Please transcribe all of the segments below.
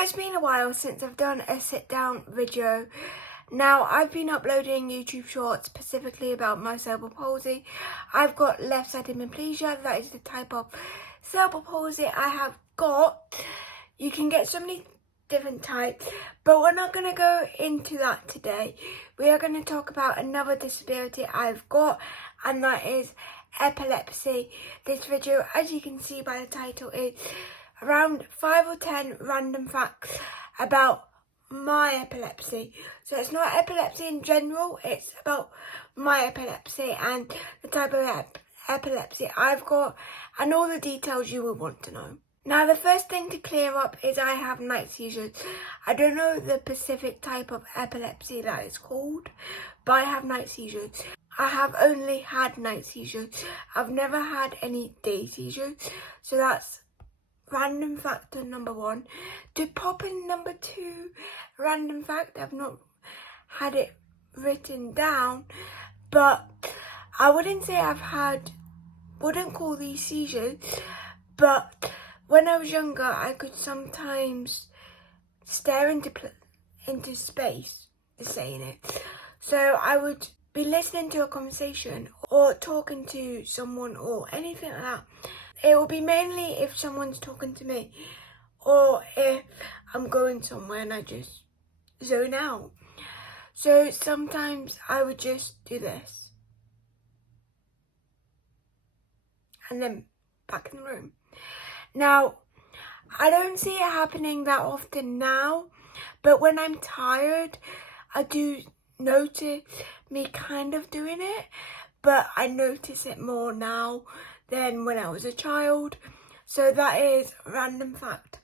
it's been a while since I've done a sit down video. Now, I've been uploading YouTube shorts specifically about my cerebral palsy. I've got left-sided hemiplegia. That is the type of cerebral palsy I have got. You can get so many different types, but we're not going to go into that today. We are going to talk about another disability I've got, and that is epilepsy. This video, as you can see by the title, is around 5 or 10 random facts about my epilepsy. So it's not epilepsy in general, it's about my epilepsy and the type of epilepsy I've got and all the details you will want to know. Now, the first thing to clear up is I have night seizures. I don't know the specific type of epilepsy that it's called, but I have night seizures. I have only had night seizures. I've never had any day seizures. So that's random factor number 1. To pop in number 2, random fact, I've not had it written down, but I wouldn't say wouldn't call these seizures, but when I was younger, I could sometimes stare into space, is saying it. So I would be listening to a conversation or talking to someone or anything like that. It will be mainly if someone's talking to me or if I'm going somewhere and I just zone out. So sometimes I would just do this and then back in the room. Now, I don't see it happening that often now, but when I'm tired, I do notice me kind of doing it, but I notice it more now than when I was a child. So that is random fact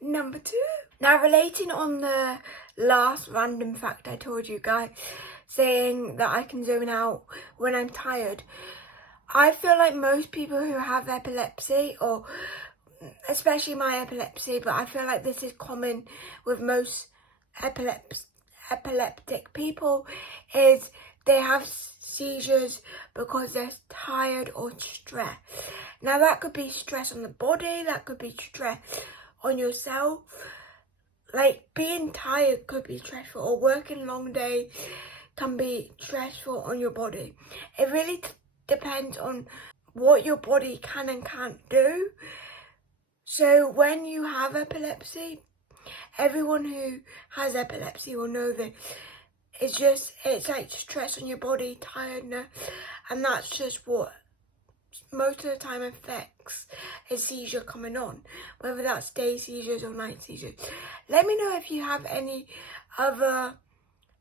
number 2. Now, relating on the last random fact I told you guys, saying that I can zone out when I'm tired, I feel like most people who have epilepsy, or especially my epilepsy, but I feel like this is common with most epileptic people, is they have seizures because they're tired or stressed. Now, that could be stress on the body, that could be stress on yourself. Like, being tired could be stressful, or working long days can be stressful on your body. It really depends on what your body can and can't do. So when you have epilepsy, everyone who has epilepsy will know that it's like stress on your body, tiredness, and that's just what most of the time affects a seizure coming on, whether that's day seizures or night seizures. Let me know if you have any other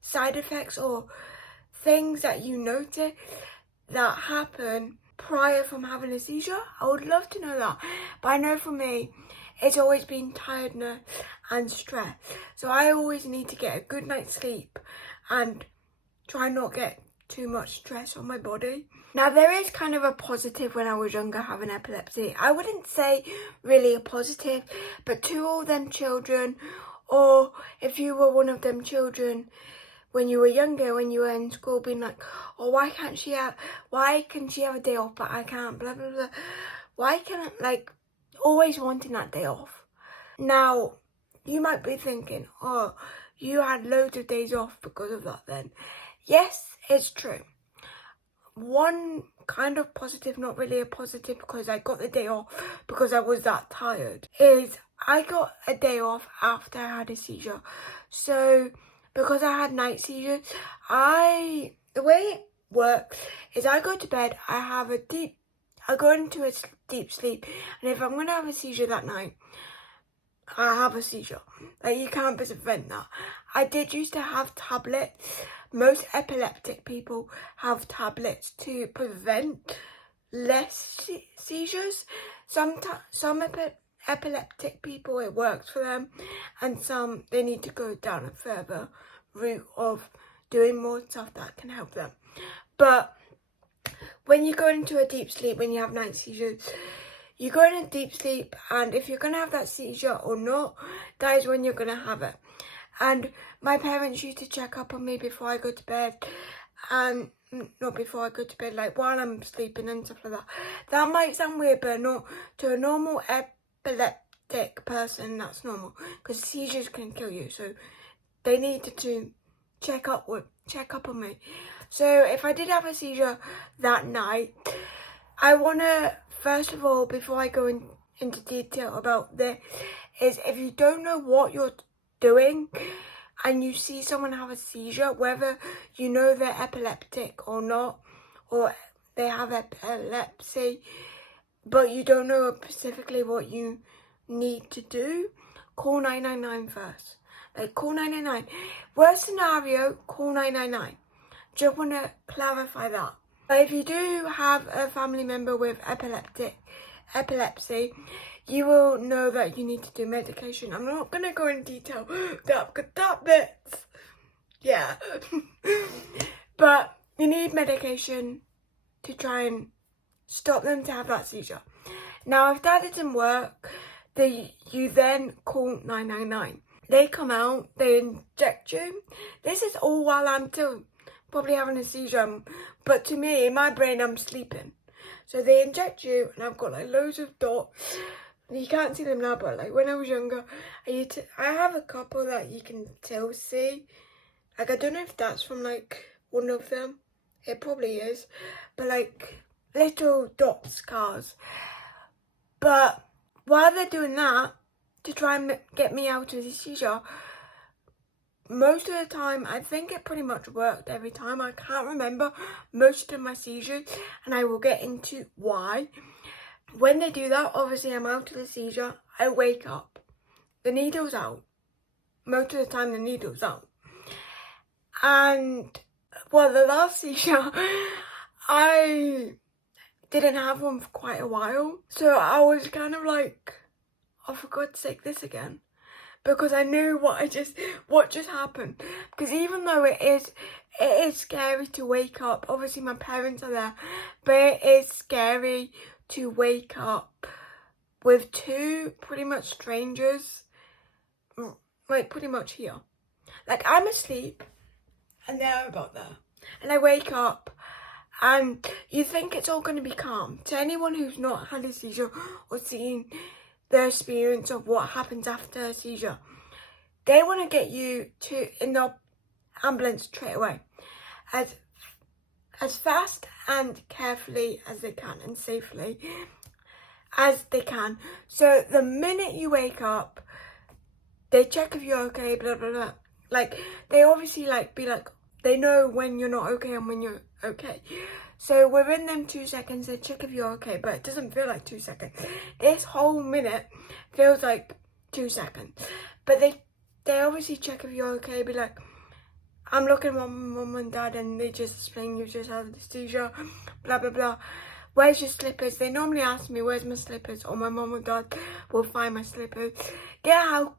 side effects or things that you notice that happen prior from having a seizure. I would love to know that, but I know for me, it's always been tiredness and stress. So I always need to get a good night's sleep and try not get too much stress on my body. Now, there is kind of a positive when I was younger having epilepsy. I wouldn't say really a positive, but to all them children, or if you were one of them children when you were younger, when you were in school, being like, oh, why can she have a day off but I can't, blah blah blah, why can't, like, always wanting that day off. Now, you might be thinking, oh, you had loads of days off because of that then. Yes, it's true. One kind of positive, not really a positive because I got the day off because I was that tired, is I got a day off after I had a seizure. So because I had night seizures, the way it works is I go to bed, I go into a deep sleep, and if I'm going to have a seizure that night, I have a seizure. Like, you can't prevent that. I did used to have tablets. Most epileptic people have tablets to prevent less seizures. Some epileptic people, it works for them, and some, they need to go down a further route of doing more stuff that can help them. But when you go into a deep sleep, when you have night seizures, you go in a deep sleep, and if you're going to have that seizure or not, that is when you're going to have it. And my parents used to check up on me before I go to bed, and not before I go to bed, like while I'm sleeping and stuff like that. That might sound weird, but not to a normal epileptic epileptic person, that's normal, because seizures can kill you. So they needed to check up on me. So if I did have a seizure that night, I want to, first of all, before I go into detail about this, is if you don't know what you're doing and you see someone have a seizure, whether you know they're epileptic or not, or they have epilepsy, but you don't know specifically what you need to do, call 999 first. Like, call 999. Worst scenario, call 999. Just want to clarify that. But if you do have a family member with epilepsy, you will know that you need to do medication. I'm not going to go in detail that bit. Yeah. But you need medication to try and stop them to have that seizure. Now, if that doesn't work, you then call 999. They come out, they inject you. This is all while I'm still probably having a seizure, but to me, in my brain, I'm sleeping. So they inject you, and I've got like loads of dots. You can't see them now, but like when I was younger, I have a couple that you can still see. Like, I don't know if that's from like one of them. It probably is, but like little dot scars. But while they're doing that, to try and get me out of the seizure, most of the time, I think it pretty much worked every time. I can't remember most of my seizures, and I will get into why. When they do that, obviously I'm out of the seizure, I wake up. The needle's out. Most of the time the needle's out. And, well, the last seizure, I didn't have one for quite a while. So I was kind of like, oh, for God's sake, this again. Because I knew what just happened. Because even though it is scary to wake up, obviously my parents are there, but it is scary to wake up with two pretty much strangers, like pretty much here. Like, I'm asleep and they're about there. And I wake up and you think it's all going to be calm. To anyone who's not had a seizure or seen the experience of what happens after a seizure, they want to get you in the ambulance straight away, as fast and carefully as they can, and safely as they can. So the minute you wake up, they check if you're okay, blah blah blah. Like, they obviously they know when you're not okay and when you're okay. So within them 2 seconds, they check if you're okay, but it doesn't feel like 2 seconds. This whole minute feels like 2 seconds. But they obviously check if you're okay, be like, I'm looking at my mum and dad, and they just explain you just had a seizure, blah blah blah. Where's your slippers? They normally ask me, where's my slippers? Or my mum and dad will find my slippers. Get a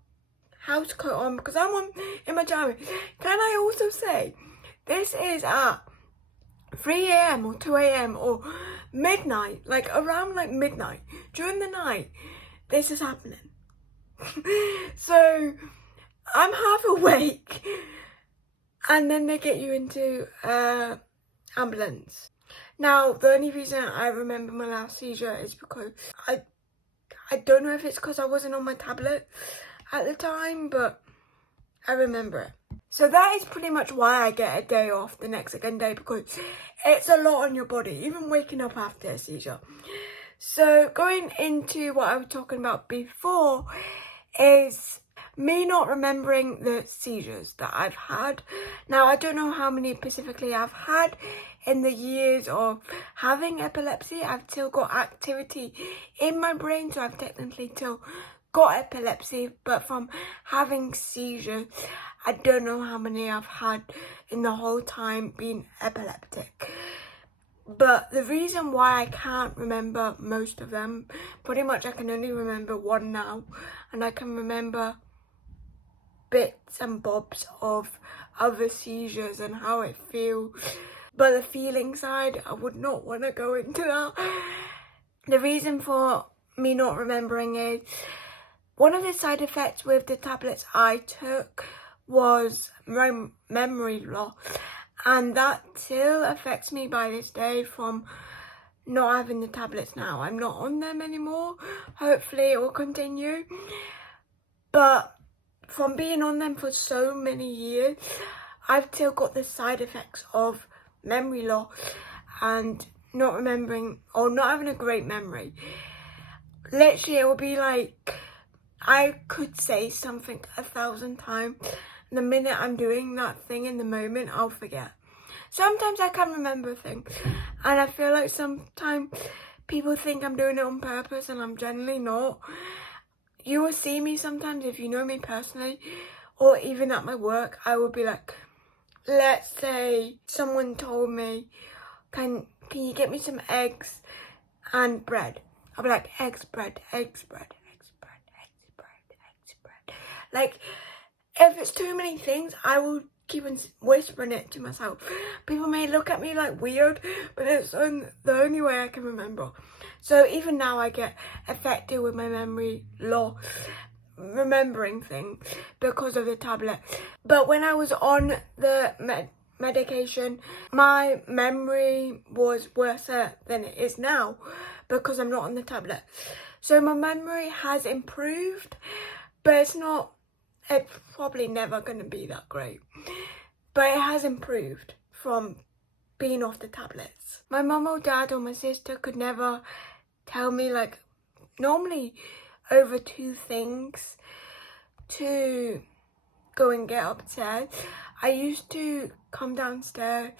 house coat on, because I'm in my jammies. Can I also say, this is at 3 a.m. or 2 a.m. or midnight, like around like midnight, during the night, this is happening. So I'm half awake, and then they get you into ambulance. Now, the only reason I remember my last seizure is because I don't know if it's because I wasn't on my tablet at the time, but I remember it. So that is pretty much why I get a day off the next second day, because it's a lot on your body, even waking up after a seizure. So going into what I was talking about before is me not remembering the seizures that I've had. Now, I don't know how many specifically I've had in the years of having epilepsy. I've still got activity in my brain, so I've technically still got epilepsy, but from having seizures, I don't know how many I've had in the whole time being epileptic. But the reason why I can't remember most of them, pretty much I can only remember one now, and I can remember bits and bobs of other seizures and how it feels. But the feeling side, I would not want to go into that. The reason for me not remembering is, one of the side effects with the tablets I took was memory loss, and that still affects me by this day from not having the tablets now. I'm not on them anymore. Hopefully it will continue. But from being on them for so many years, I've still got the side effects of memory loss and not remembering or not having a great memory. Literally, it will be like I could say something 1,000 times. The minute I'm doing that thing in the moment, I'll forget. Sometimes I can remember things, and I feel like sometimes people think I'm doing it on purpose, and I'm generally not. You will see me sometimes, if you know me personally, or even at my work, I will be like, let's say someone told me, can you get me some eggs and bread? I'll be like, eggs, bread, eggs, bread, eggs, bread, eggs, bread, eggs, bread. Like, if it's too many things, I will keep on whispering it to myself. People may look at me like weird, but it's the only way I can remember. So even now I get affected with my memory loss, remembering things because of the tablet. But when I was on the medication, my memory was worse than it is now because I'm not on the tablet. So my memory has improved, but it's probably never going to be that great. But it has improved from being off the tablets. My mum or dad or my sister could never tell me, like, normally over 2 things to go and get upstairs. I used to come downstairs,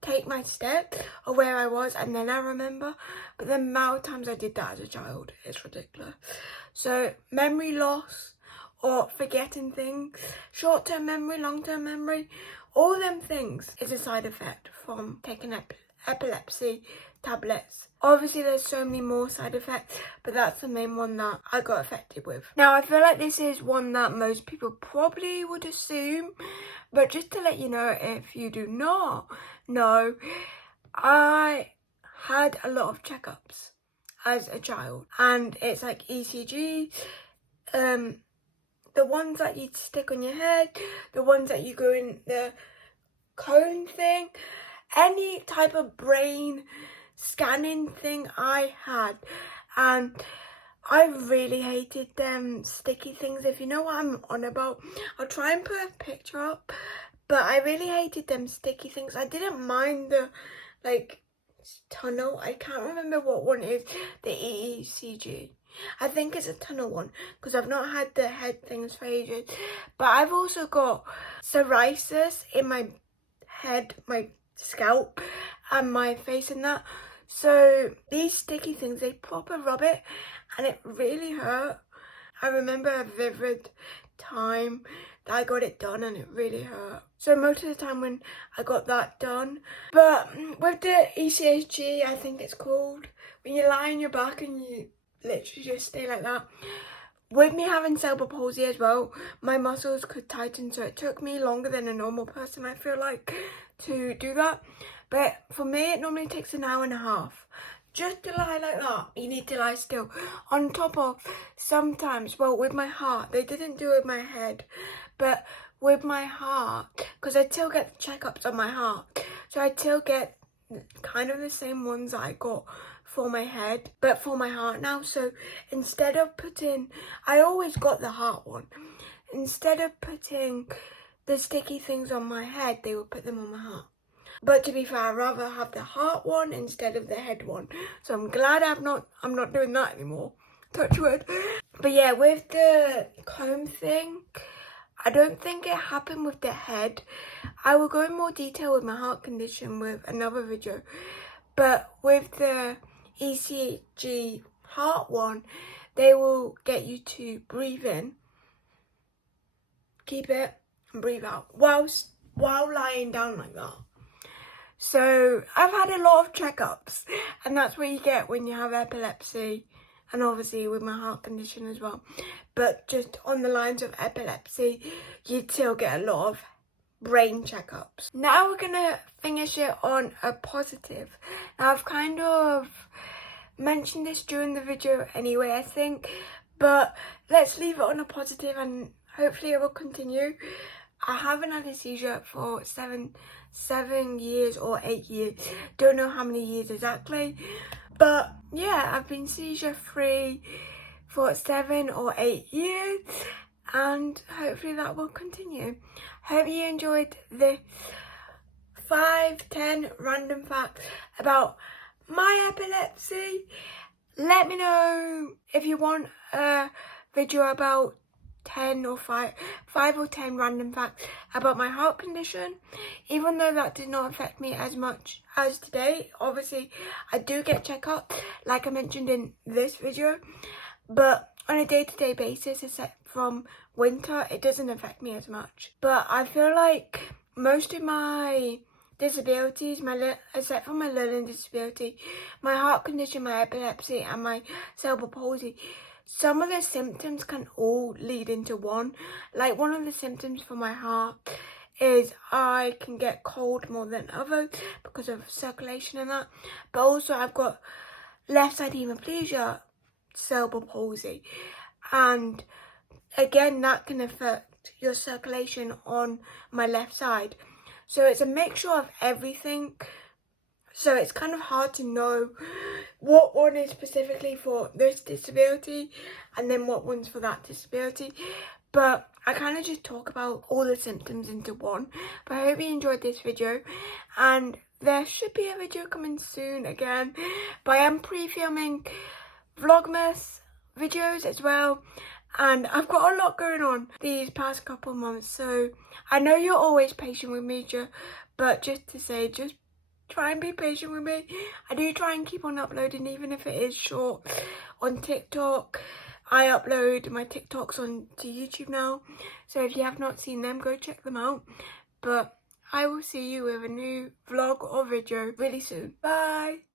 take my steps or where I was, and then I remember. But the amount of times I did that as a child, it's ridiculous. So memory loss or forgetting things, short-term memory, long-term memory, all them things is a side effect from taking epilepsy tablets. Obviously there's so many more side effects, but that's the main one that I got affected with. Now I feel like this is one that most people probably would assume, but just to let you know, if you do not know, I had a lot of checkups as a child, and it's like ECG, the ones that you stick on your head, the ones that you go in the cone thing, any type of brain scanning thing I had. And I really hated them sticky things. If you know what I'm on about, I'll try and put a picture up. But I really hated them sticky things. I didn't mind the, like, tunnel. I can't remember what one it is. The EECG. I think it's a tunnel one because I've not had the head things for ages. But I've also got psoriasis in my head, my scalp and my face and that. So these sticky things, they proper rub it and it really hurt. I remember a vivid time that I got it done and it really hurt. So most of the time when I got that done. But with the ECG, I think it's called, when you lie on your back and you literally just stay like that. With me having cerebral palsy as well, my muscles could tighten, so it took me longer than a normal person, I feel like, to do that. But for me, it normally takes an hour and a half. Just to lie like that, you need to lie still. On top of, sometimes, well, with my heart, they didn't do it with my head, but with my heart, because I still get checkups on my heart, so I still get kind of the same ones that I got for my head, but for my heart now. So instead of putting, I always got the heart one. Instead of putting the sticky things on my head, they would put them on my heart. But to be fair, I'd rather have the heart one instead of the head one. So I'm glad I'm not doing that anymore. Touch wood. But yeah, with the comb thing, I don't think it happened with the head. I will go in more detail with my heart condition with another video. But with the ECG heart one, they will get you to breathe in, keep it, and breathe out while lying down like that. So I've had a lot of checkups, and that's what you get when you have epilepsy, and obviously with my heart condition as well. But just on the lines of epilepsy, you'd still get a lot of brain checkups. Now we're gonna finish it on a positive. Now I've kind of mentioned this during the video anyway, I think, but let's leave it on a positive and hopefully it will continue. I haven't had a seizure for 7 years or 8 years, don't know how many years exactly, But yeah, I've been seizure free for 7 or 8 years, and hopefully that will continue. Hope you enjoyed the 5-10 random facts about my epilepsy. Let me know if you want a video about 10 or 5 or 10 random facts about my heart condition. Even though that did not affect me as much as today, obviously I do get checkup like I mentioned in this video, but on a day-to-day basis, except from winter, it doesn't affect me as much. But I feel like most of my disabilities, except for my learning disability, my heart condition, my epilepsy and my cerebral palsy, some of the symptoms can all lead into one. Like one of the symptoms for my heart is I can get cold more than others because of circulation and that. But also I've got left side hemiplegia, cerebral palsy, and again that can affect your circulation on my left side. So it's a mixture of everything. So it's kind of hard to know what one is specifically for this disability and then what one's for that disability. But I kind of just talk about all the symptoms into one. But I hope you enjoyed this video, and there should be a video coming soon again. But I am pre-filming Vlogmas videos as well, and I've got a lot going on these past couple of months, so I know you're always patient with me, but just to say, just try and be patient with me. I do try and keep on uploading, even if it is short. On TikTok, I upload my TikToks onto YouTube now, so if you have not seen them, go check them out. But I will see you with a new vlog or video really soon. Bye!